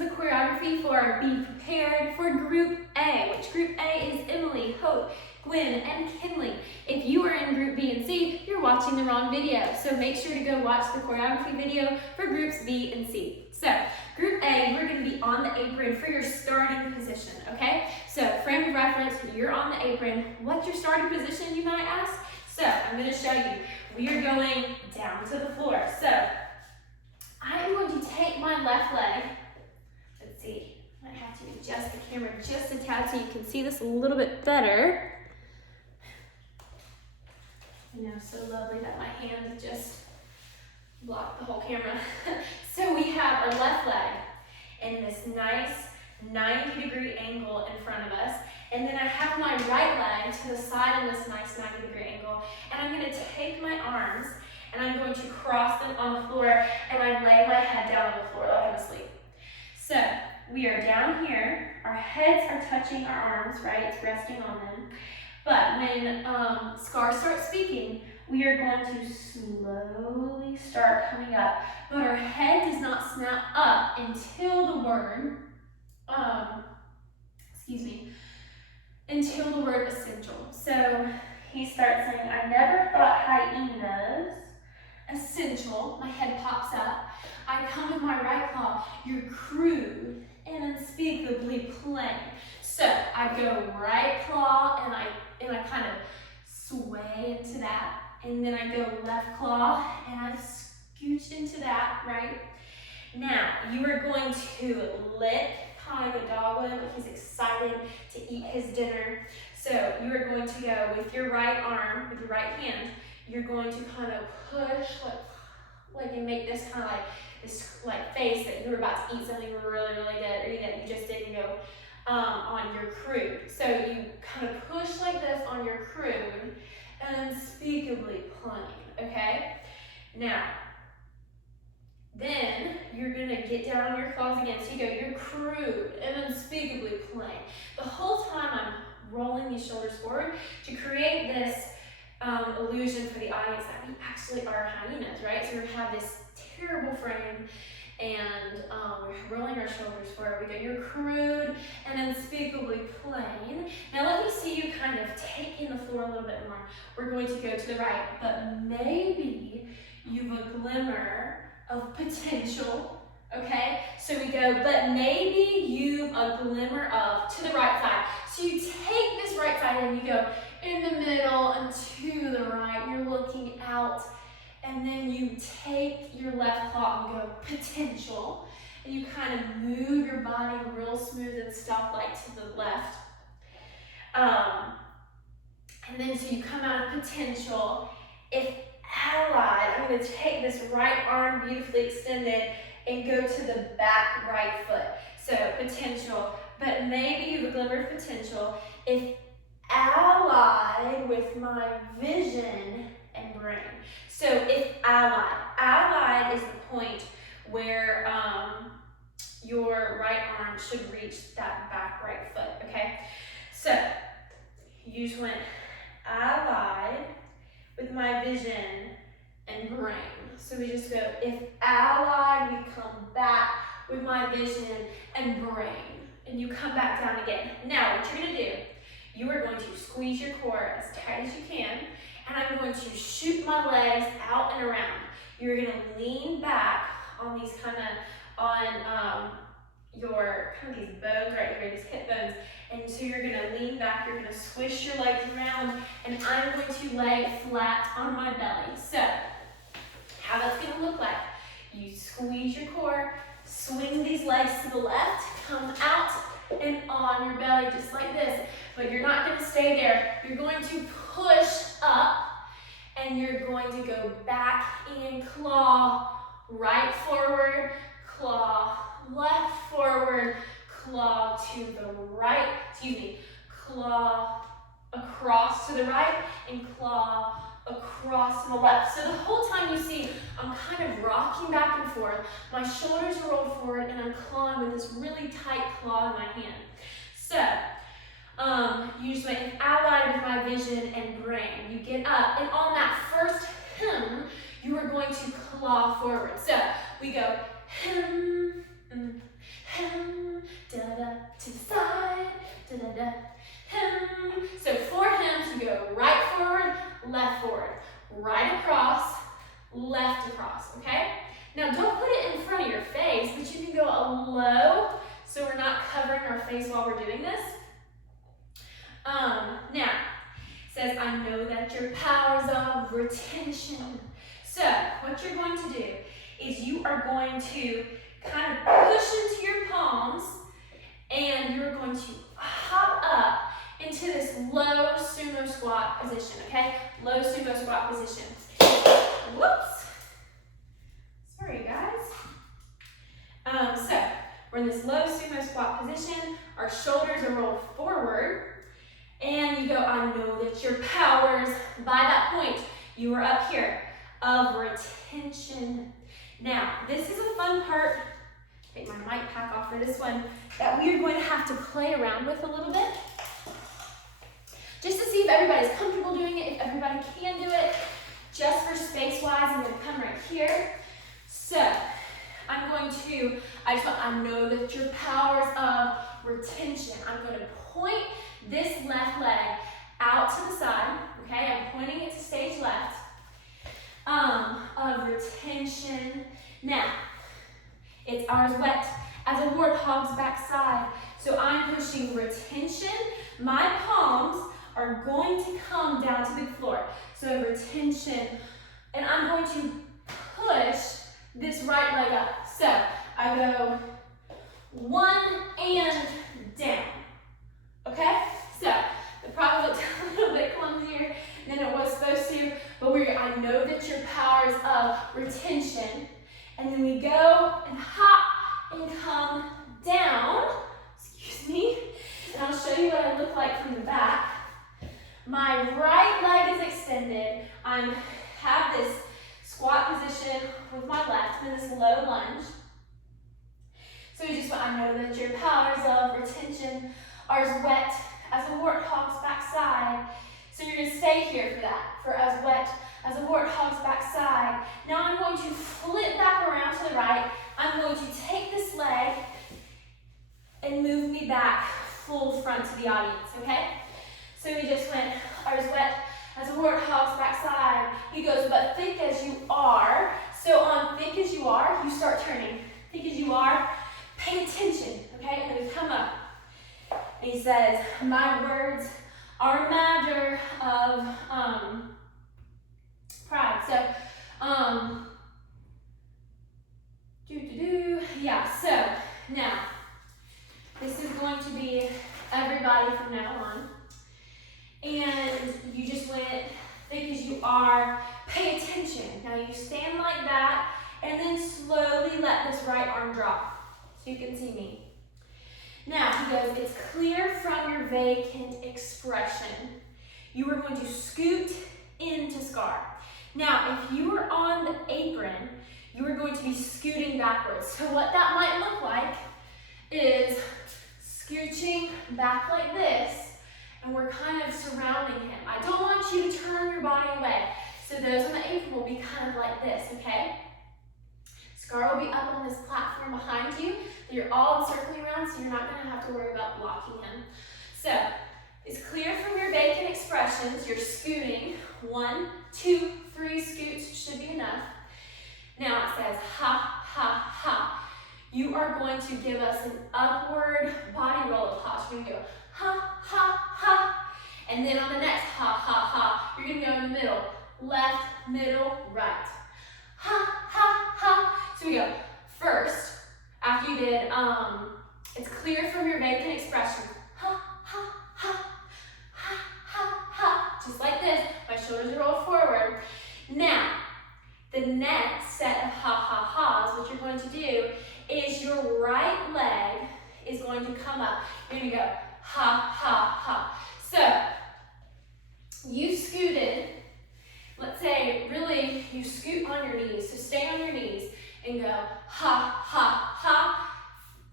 the choreography for Be Prepared for Group A, which Group A is Emily, Hope, Gwen, and Kinley. If you are in Group B and C, you're watching the wrong video. So make sure to go watch the choreography video for Groups B and C. So Group A, you're going to be on the apron for your starting position, okay? So frame of reference, you're on the apron. What's your starting position, you might ask? So I'm going to show you. We are going down to the floor. So I'm going to take my left leg. Let's see, I might have to adjust the camera just a tad so you can see this a little bit better. You know, so lovely that my hand just blocked the whole camera. So we have our left leg in this nice 90-degree angle in front of us. And then I have my right leg to the side in this nice 90-degree angle. And I'm going to take my arms and I'm going to cross them on the floor and I lay my head down on the floor like I'm asleep. So we are down here. Our heads are touching our arms, right? It's resting on them. But when Scar starts speaking, we are going to slowly start coming up. But our head does not snap up until the word, until the word essential. So he starts saying, I never thought hyenas essential. My head pops up. I come with my right claw. You're crude and unspeakably plain. So I go right claw and I kind of sway into that. And then I go left claw and I scooch into that, right? Now, you are going to lick kind of dogwood, like he's excited to eat his dinner. So you are going to go with your right arm, with your right hand, you're going to kind of push, like you make this kind of like, this like face that you were about to eat something really, really good, or that you just didn't go on your crude. So you kind of push like this on your crude, and unspeakably plain, okay? Now, then you're gonna get down on your claws again. So you go, you're crude and unspeakably plain. The whole time I'm rolling these shoulders forward to create this illusion for the audience that we actually are hyenas, right? So we have this terrible frame and we're rolling our shoulders forward. We go, you're crude and unspeakably plain. Now let me see you kind of take in the floor a little bit more. We're going to go to the right, but maybe you've a glimmer of potential, okay? So we go, but maybe you've a glimmer of, to the right side. So you take this right side and you go in the middle and to the right. You're looking out. And then you take your left claw and go potential. And you kind of move your body real smooth and stuff like to the left. And then so you come out of potential. If allied, I'm going to take this right arm beautifully extended and go to the back right foot. So potential, but maybe you have a glimmer of potential. If allied with my vision and brain. So if allied is the point where your right arm should reach that back right foot, okay? So you just went allied with my vision and brain. So we just go, if allied, we come back with my vision and brain. And you come back down again. Now what you're gonna do, you are going to squeeze your core as tight as you can. And I'm going to shoot my legs out and around. You're going to lean back on these kind of, on your, kind of these bones right here, these hip bones. And so you're going to lean back, you're going to swish your legs around, and I'm going to lay flat on my belly. So, how that's going to look like, you squeeze your core, swing these legs to the left, come out and on your belly just like this. But you're not going to stay there. You're going to push up and you're going to go back and claw right forward, claw left forward, claw to the right, claw across to the right and claw across to the left. So the whole time you see, I'm kind of rocking back and forth. My shoulders are rolled forward and I'm clawing with this really tight claw in my hand. So, you just went allied with my vision and brain. You get up, and on that first hem, you are going to claw forward. So we go hem, hem, So 4 hymns, you go right forward, right across, left across, okay? Now don't put it in front of your face, but you can go low so we're not covering our face while we're doing this. Now, it says, I know that your powers of retention. So what you're going to do is you are going to kind of push into your palms and you're going to hop up into this low sumo squat position, okay? Low sumo squat position. Whoops. Sorry, guys. So we're in this low sumo squat position. Our shoulders are rolled forward. And you go, I know that your powers, by that point, you are up here, of retention. Now, this is a fun part. Take my mic pack off for this one, that we are going to have to play around with a little bit. Just to see if everybody's comfortable doing it, if everybody can do it. Just for space-wise, I'm going to come right here. So, I'm going to, I know that your powers of retention. I'm going to point this left leg out to the side, okay? I'm pointing it to stage left, of retention. Now, it's ours wet as a warthog's backside. So I'm pushing retention. My palms are going to come down to the floor. So retention, and I'm going to push this right leg up. So I go 1 and down. Okay? So the probably looked a little bit clumsier than it was supposed to, but I know that your powers of retention. And then we go and hop and come down. Excuse me. And I'll show you what I look like from the back. My right leg is extended. I have this squat position with my left in this low lunge. So I know that your powers of retention are as wet as a warthog's backside. So you're going to stay here for that, for as wet as a warthog's backside. Now I'm going to flip back around to the right. I'm going to take this leg and move me back full front to the audience, okay? So we just went, as wet as a warthog's backside. He goes, but thick as you are. So on thick as you are, you start turning. Thick as you are, pay attention, okay? And then we come up. And he says, my words are a matter of pride. So, yeah, so now, this is going to be everybody from now on. And you just went thick as you are, pay attention. Now you stand like that, and then slowly let this right arm drop, so you can see me. Now, he goes, it's clear from your vacant expression. You are going to scoot into scar. Now, if you are on the apron, you are going to be scooting backwards. So what that might look like is scooching back like this, and we're kind of surrounding him. I don't want you to turn your body away. So those on the apron will be kind of like this, okay? Scar will be up on this platform behind you. You're all circling around, so you're not going to have to worry about blocking him. So, it's clear from your vacant expressions, you're scooting. 1, 2, 3 scoots should be enough. Now it says, ha, ha, ha. You are going to give us an upward body roll of ha. So you're going to go, ha, ha, ha. And then on the next ha, ha, ha, you're going to go in the middle. Left, middle, right. Ha, ha, ha. So we go, first, after you did, it's clear from your vacant expression. Ha, ha, ha, ha, ha, ha. Just like this, my shoulders are rolled forward. Now, the next set of ha, ha, ha's, what you're going to do is your right leg is going to come up. You're going to go, ha, ha, ha. So, you scooted. Let's say, really, you scoot on your knees. So stay on your knees and go, ha, ha, ha.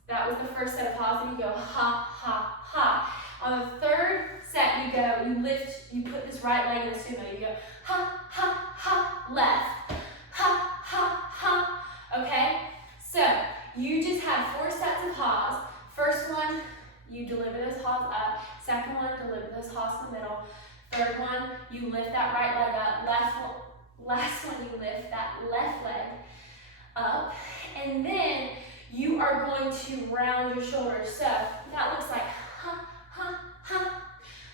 That was the first set of ha's, and you go, ha, ha, ha. On the third set, you go, you lift, you put this right leg in the sumo. You go, ha, ha, ha, left. Ha, ha, ha. Okay? So, you just had 4 sets of ha's. First one, you deliver those ha's up. Second one, deliver those hops in the middle. Third one, you lift that right leg up. Last one, you lift that left leg up. And then you are going to round your shoulders. So that looks like ha, ha, ha,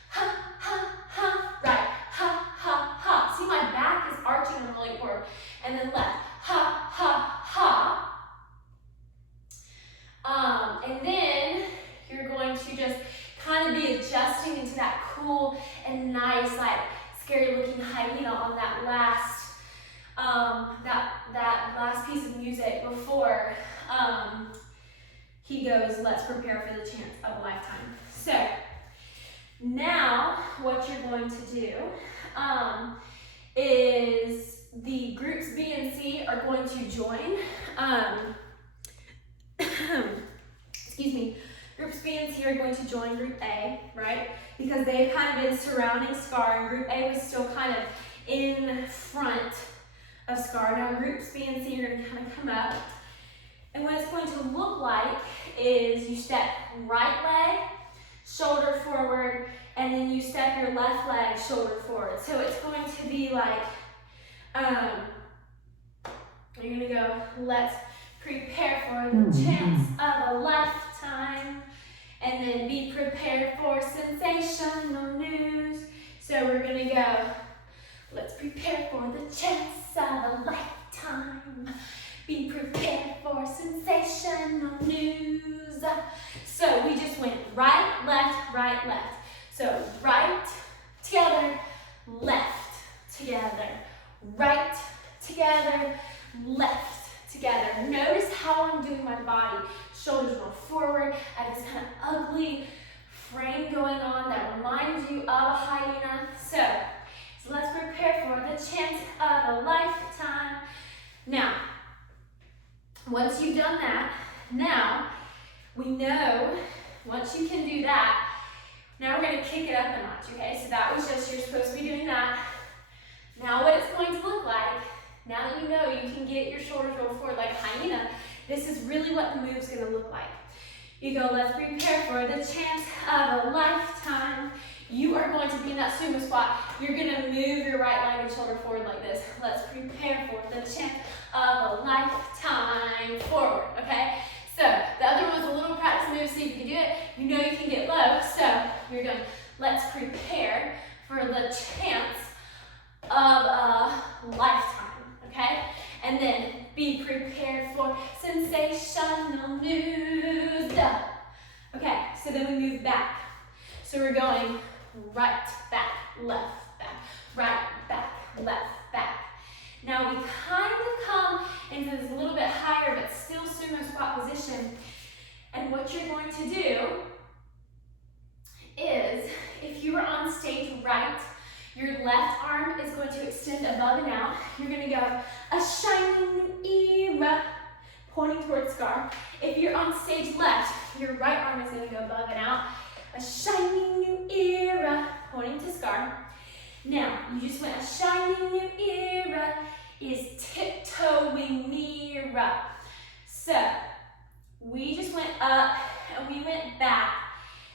ha, ha, ha. Right, ha, ha, ha. See, my back is arching and rolling forward. And then left, ha, ha, ha. And then you're going to just kind of be adjusting into that cool and nice, like scary looking hyena on that last, that last piece of music before he goes, let's prepare for the chance of a lifetime. So now what you're going to do is the groups B and C are going to join. Excuse me. Groups B and C are going to join Group A, right? Because they've kind of been surrounding Scar, and Group A was still kind of in front of Scar. Now Groups B and C are going to kind of come up. And what it's going to look like is you step right leg, shoulder forward, and then you step your left leg, shoulder forward. So it's going to be like, you're going to go, let's prepare for the chance of a lifetime, and then be prepared for sensational news. So we're gonna go, let's prepare for the chance of a lifetime, be prepared for sensational news. So we just went right, left, right, left. So right, together, left, together, right, together, left, together. Notice how I'm doing my body. Shoulders roll forward. I have this kind of ugly frame going on that reminds you of a hyena. So let's prepare for the chance of a lifetime. Now, once you've done that, now we know once you can do that, now we're going to kick it up a notch, okay? So that was just, you're supposed to be doing that. Now what it's going to look like, now that you know you can get your shoulders rolled forward like a hyena, this is really what the move's gonna look like. You go, let's prepare for the chance of a lifetime. You are going to be in that sumo squat. You're gonna move your right leg and shoulder forward like this. Let's prepare for the chance of a lifetime forward, okay? So the other one was a little practice move, see if you can do it. You know you can get low, so you're going, let's prepare for the chance of a lifetime, okay? And then be prepared for sensational news. Okay, so then we move back. So we're going right, back, left, back, right, back, left, back. Now we kind of come into this a little bit higher, but still sumo squat position. And what you're going to do is, if you are on stage right, your left arm is going to extend above and out. You're going to go, a shining new era, pointing towards Scar. If you're on stage left, your right arm is going to go above and out. A shining new era, pointing to Scar. Now, you just went, a shining new era is tiptoeing nearer. So, we just went up and we went back.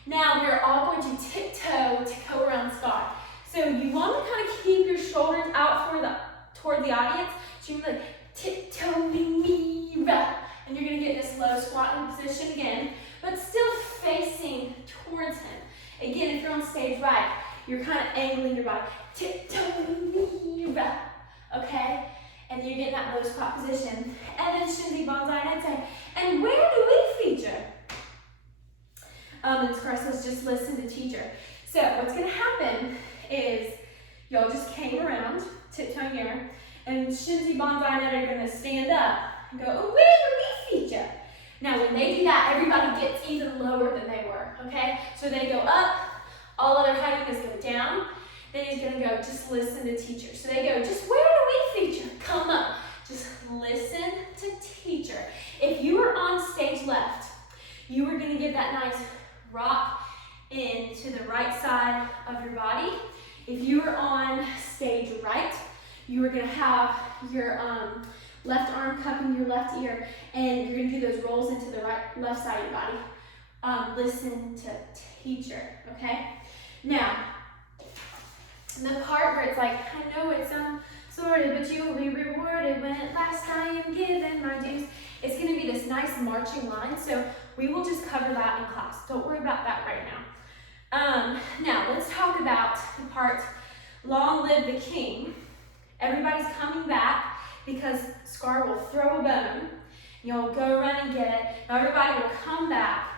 Now, we're all going to tiptoe to go around Scar. So you want to kind of keep your shoulders out toward the audience. So you're going to tiptoeing nearer. And you're going to get this low squatting position again, but still facing towards him. Again, if you're on stage right, you're kind of angling your body. Tiptoeing nearer. Okay? And you're getting that low squat position. And then Shinzi Banzai Nente. And where do we feature? And of course, let's just listen to teacher. So what's going to happen is y'all just came around, tiptoeing here, and Shinzi Banzai Net are going to stand up and go, oh, where do we feature? Now, when they do that, everybody gets even lower than they were, okay? So they go up, all other hyenas go down. Then he's going to go, just listen to teacher. So they go, just where do we feature? Come up. Just listen to teacher. If you were on stage left, you were going to get that nice rock into the right side of your body. If you were on stage right, you were going to have your left arm cupping your left ear, and you're going to do those rolls into the left side of your body. Listen to teacher, okay? Now, the part where it's like, I know it's sorted, but you will be rewarded when at last I am given my dues. It's going to be this nice marching line, so we will just cover that in class. Don't worry about that right now. Now, let's talk about the part, Long Live the King. Everybody's coming back because Scar will throw a bone. You'll go run and get it. Now, everybody will come back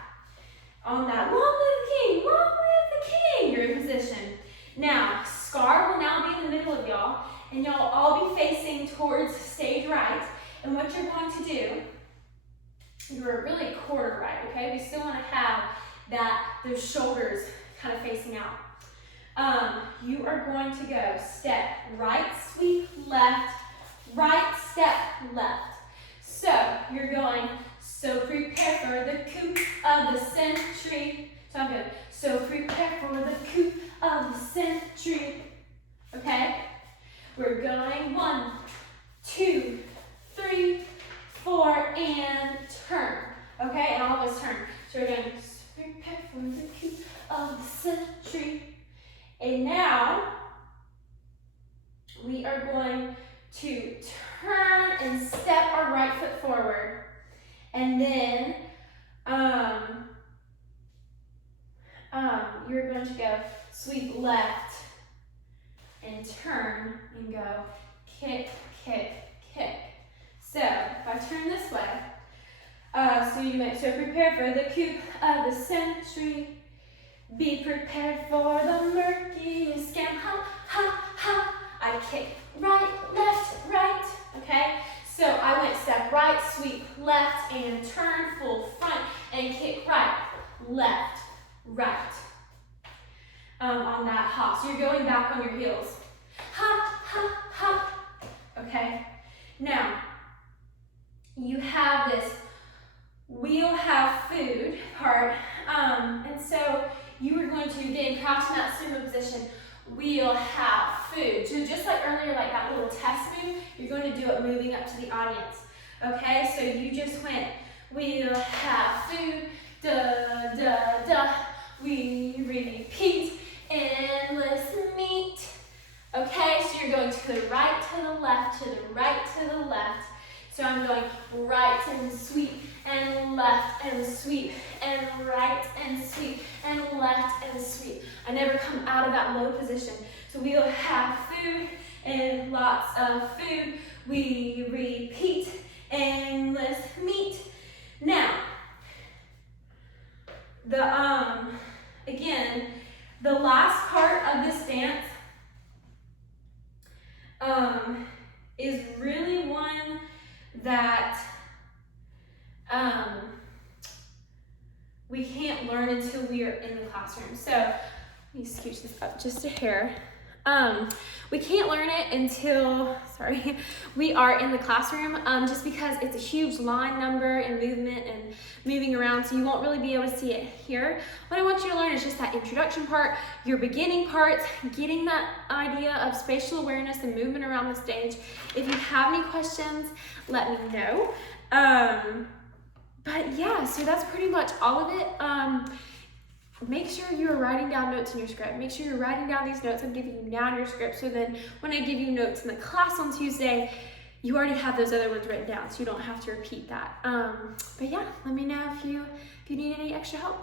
on that, Long Live the King, Long Live the King, you're in position. Now, Scar will now be in the middle of y'all, and y'all all be facing towards stage right. And what you're going to do, you're really quarter right, okay? We still want to have those shoulders kind of facing out. You are going to go step right, sweep left, right, step left. So you're going, so prepare for the coup of the century. Sound good? So prepare for the coup of the century. Okay? We're going 1, 2, 3, 4, and turn. Okay? And all of us turn. So we're going, so prepare for the coup of the century. And now we are going to turn and step our right foot forward. And then you're going to go sweep left and turn and go kick, kick, kick. So if I turn this way, so prepare for the coup of the century. Be prepared for the murkiest scam. Ha, ha, ha. I kick right, left, right. Okay? So I went step right, sweep left, and turn full front, and kick right, left, right. On that hop. So you're going back on your heels. Ha, ha, ha. Okay? Now, you have this we'll have food part. And so you are going to, again, crouch in that sumo position. We'll have food. So just like earlier, like that little test move, you're going to do it moving up to the audience. Okay, so you just went, we'll have food, da, da, da. We repeat, endless meat. Okay, so you're going to the right, to the left, to the right, to the left. So I'm going right and sweep, and left and sweep, and right and sweep, and left and sweep. I never come out of that low position. So we'll have food and lots of food. We repeat, endless meat. Now, again, the last part of this dance is really one that we can't learn until we are in the classroom. So let me scooch this up just a hair. We can't learn it until, we are in the classroom, just because it's a huge line number and movement and moving around, so you won't really be able to see it here. What I want you to learn is just that introduction part, your beginning parts, getting that idea of spatial awareness and movement around the stage. If you have any questions, let me know. But yeah, so that's pretty much all of it. Make sure you're writing down notes in your script. Make sure you're writing down these notes I'm giving you now in your script, so then when I give you notes in the class on Tuesday, you already have those other ones written down, so you don't have to repeat that. But yeah, let me know if you need any extra help.